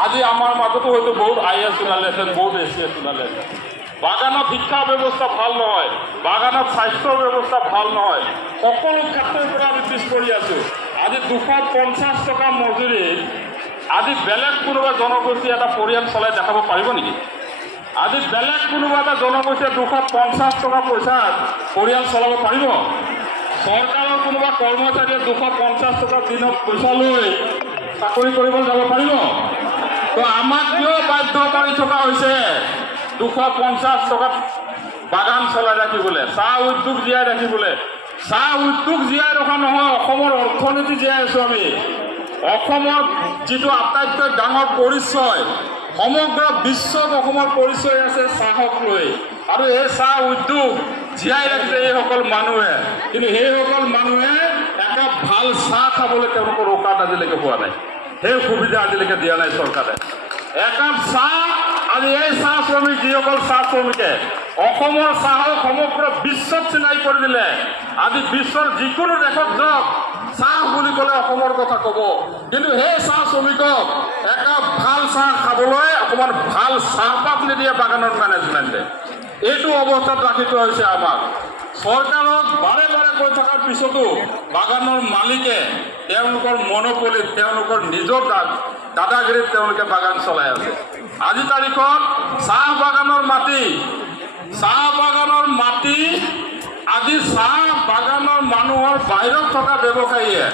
আজি আমাৰ মাজতো হয়তো বহুত আই এছ ওলালেহেঁতেন বহুত এ চি এছ ওলালেহেঁতেন বাগানত শিক্ষা ব্যৱস্থা ভালো নহয়, বাগানত স্বাস্থ্যৰ ব্যৱস্থা ভালো নহয়। সকলো ক্ষেত্ৰৰ পৰা আমি পিছ পৰি আছোঁ। আজি দুশ পঞ্চাছ টকা মজুৰি, আজি বেলেগ কোনোবা জনগোষ্ঠী এটা পৰিয়াল চলাই দেখাব পাৰিব নেকি? আজি বেলেগ কোনোবা এটা জনগোষ্ঠীয়ে দুশ পঞ্চাছ টকা পইচাত পৰিয়াল চলাব পাৰিব? চৰকাৰৰ কোনোবা কৰ্মচাৰীয়ে দুশ পঞ্চাছ টকা দিনত পইচা লৈ চাকৰি কৰিবলৈ যাব পাৰিব? তো আমাক কিয় বাধ্য কৰি থকা হৈছে? দুশ পঞ্চাছ টকাত বাগান চলাই ৰাখিবলৈ, চাহ উদ্যোগ জীয়াই ৰাখিবলৈ। চাহ উদ্যোগ জীয়াই ৰখা নহয়, অসমৰ অৰ্থনীতি জীয়াই আছোঁ আমি। অসমৰ যিটো আটাইতকৈ ডাঙৰ পৰিচয়, সমগ্ৰ বিশ্বত অসমৰ পৰিচয় আছে চাহক লৈ। আৰু এই চাহ উদ্যোগ জীয়াই ৰাখিছে এইসকল মানুহে। কিন্তু সেইসকল মানুহে একাপ ভালো চাহ খাবলৈ তেওঁলোকৰ ঔকাত আজিলৈকে পোৱা নাই। সেই সুবিধা আজিলৈকে দিয়া নাই চৰকাৰে একাপ চাহ আজি এই চাহ শ্ৰমিক যিসকল চাহ শ্ৰমিকে অসমৰ চাহক সমগ্ৰ বিশ্বত চিনাকি কৰি দিলে। আজি বিশ্বৰ যিকোনো দেশত যাওক চাহ বুলি ক'লে অসমৰ কথা ক'ব। কিন্তু সেই চাহ শ্ৰমিকক একাপ ভালো চাহ খাবলৈ অকণমান ভালো চাহপাত নিদিয়ে বাগানৰ মেনেজমেণ্টে এইটো অৱস্থাত ৰাখি থোৱা হৈছে আমাক। চৰকাৰক বাৰে বাৰে কৈ থকাৰ পিছতো বাগানৰ মালিকে তেওঁলোকৰ মনোপলিত তেওঁলোকৰ নিজৰ দা- দাদাগিৰিত তেওঁলোকে বাগান চলাই আছে। আজি তাৰিখত চাহ বাগানৰ মাটি, চাহ বাগানৰ মাটি, আজি চাহ বাগানৰ মানুহৰ বাহিৰত থকা ব্যৱসায়ীয়ে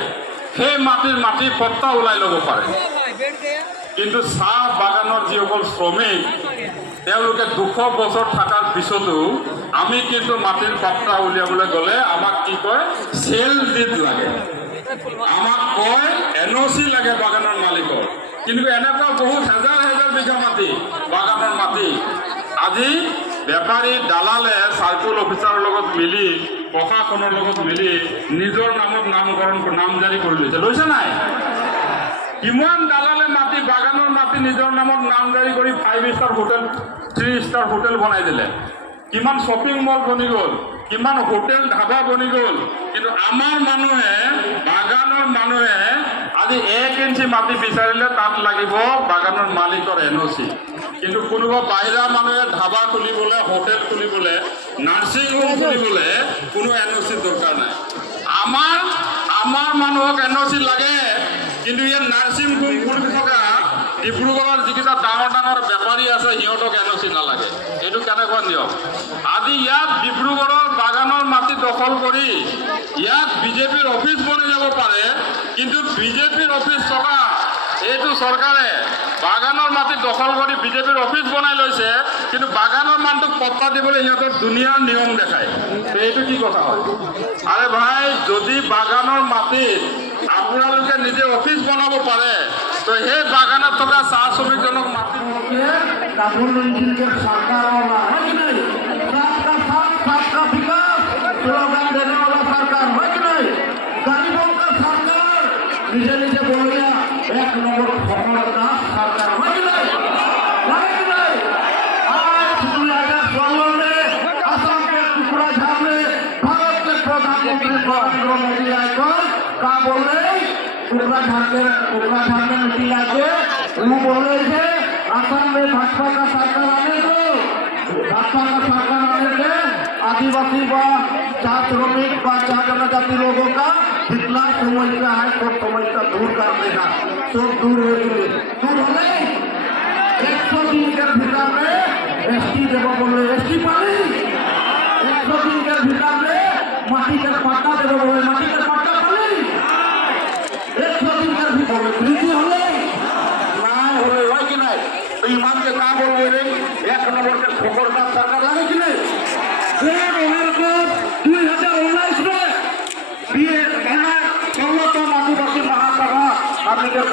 সেই মাটিৰ মাটি পট্টা ওলাই ল'ব পাৰে। কিন্তু চাহ বাগানৰ যিসকল শ্ৰমিক, তেওঁলোকে দুশ বছৰ থকাৰ পিছতো আমি কিন্তু মাটিৰ পাত্তা উলিয়াবলৈ গ'লে আমাক কি কয়? চেল ডিড লাগে। আমাক কয় এন অ' চি লাগে বাগানৰ মালিকৰ। কিন্তু এনেকুৱা বহুত হেজাৰ হেজাৰ বিঘা মাটি, বাগানৰ মাটি। আজি বেপাৰী দালালে চাৰ্কুল অফিচাৰৰ লগত মিলি, প্ৰশাসনৰ লগত মিলি নিজৰ নামত নামকৰণ নাম জাৰি কৰি লৈছে। লৈছে নাই? কিমান দালালে মাটি, বাগানৰ মাটি, নিজৰ নামত নাম জাৰি কৰি five star hotel three star hotel বনাই দিলে। কিমান শ্বপিং মল বনি গ'ল কিমান হোটেল ধাবা বনি গ'ল কিন্তু আমাৰ মানুহে বাগানৰ মানুহে আজি এক ইঞ্চি মাটি বিচাৰিলে তাত লাগিব বাগানৰ মালিকৰ এন অ' চি কিন্তু কোনোবা বাহিৰা মানুহে ধাবা খুলিবলৈ হোটেল খুলিবলৈ নাৰ্ছিং হোম খুলিবলৈ কোনো এন অ' চি দৰকাৰ নাই। আমাৰ আমাৰ মানুহক এন অ' চি লাগে কিন্তু ইয়াত নাৰ্ছিং হোম খুলি থকা ডিব্ৰুগড়ৰ যিকেইটা ডাঙৰ ডাঙৰ বেপাৰী আছে সিহঁতক এন অ' চি নালাগে। এইটো কেনেকুৱা নিয়ম? আজি ইয়াত ডিব্ৰুগড়ৰ বাগানৰ মাটি দখল কৰি ইয়াত বিজেপিৰ অফিচ বনি যাব পাৰে, কিন্তু বিজেপিৰ অফিচ থকা এইটো চৰকাৰে বাগানৰ মাটি দখল কৰি বিজেপিৰ অফিচ বনাই লৈছে, কিন্তু বাগানৰ মানুহটোক পট্টা দিবলৈ সিহঁতৰ দুনিয়াৰ নিয়ম দেখায়। এইটো কি কথা হয়? আৰে ভাই, যদি বাগানৰ মাটিত আপোনালোকে নিজে অফিচ বনাব পাৰে তো সেই বাগানত থকা চাহ শ্ৰমিকজনক মাতি राहुल जी के सरकार वाला है कि नहीं सबका साथ सबका विकास स्लोगन देने वाला सरकार है कि नहीं गरीबों का सरकार निजे निजे बोलिए एक नंबर खबर का सरकार है कि नहीं है कि नहीं आज दो हजार सोलह में असम के टुकड़ा झाड़ में भारत के प्रधानमंत्री नरेंद्र मोदी आकर का बोल रहे टुकड़ा झाड़ के टुकड़ा झाड़ में मीटिंग आके वो बोल रहे थे असम में भाजपा का सरकार आने दो भाजपा का सरकार आने से आदिवासी व चार श्रमिक व चार जनजाति लोगों का जितना समस्या है सब समस्या दूर कर देगा सब दूर हो गए दूर हो गए एक सौ दिन के भीतर में एस टी देव बोले एस टी पानी एक सौ दिन के भीतर में माटी के पट्टा देव बोले माटी के पट्टा पानी ইমানকে কা বলব এক নম্বরকে খবরদার সরকার। লাগে কি দুই হাজার উনিশ বিয়ে ষোলতম আদিবাসী মহাসভা। আপনাদের